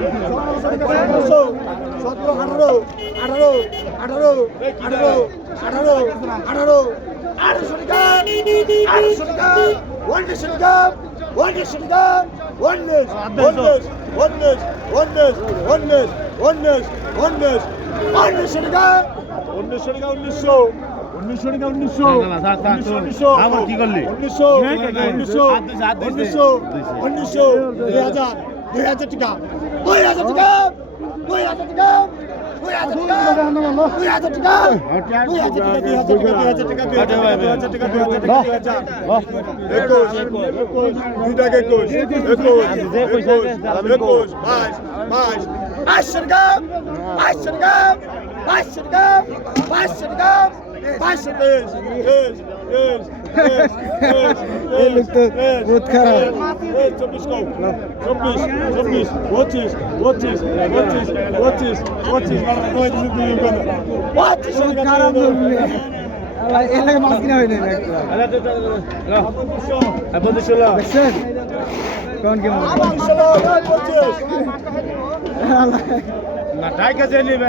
ষোলো সতেরো আঠারো আঠারো আঠারো আঠারো আঠারো আঠারো আঠারোশো টাকা আঠারোশো টাকা উনিশশো টাকা উনিশশো টাকা উনিশ উনিশ উনিশ উনিশ উনিশ উনিশ উনিশ উনিশশো টাকা উনিশশো টাকা উনিশশো উনিশশো টাকা উনিশশো উনিশশো করলি? উনিশশো উনিশশো উনিশশো উনিশশো দুই হাজার দুই হাজার টাকা দুই হাজার টাকা দুই হাজার টাকা দুই হাজার টাকা দুই হাজার টাকা দুই হাজার টাকা দুই হাজার টাকা একুশ দুই টাকা একুশ একুশ একুশ একুশ বাইশ বাইশ বাইশ টাকা বাইশ টাকা বাইশ টাকা বাইশ টাকা এই লোক তো বহুত খারাপ। চব্বিশ কম চব্বিশ চব্বিশ পঁচিশ পঁচিশ পঁচিশ পঁচিশ পঁচিশ পঁচিশ খারাপ লাগে মাছ কিনা হয়নি দেখছেন কোন কেমন পঁচিশ না টাইকা যে নিবে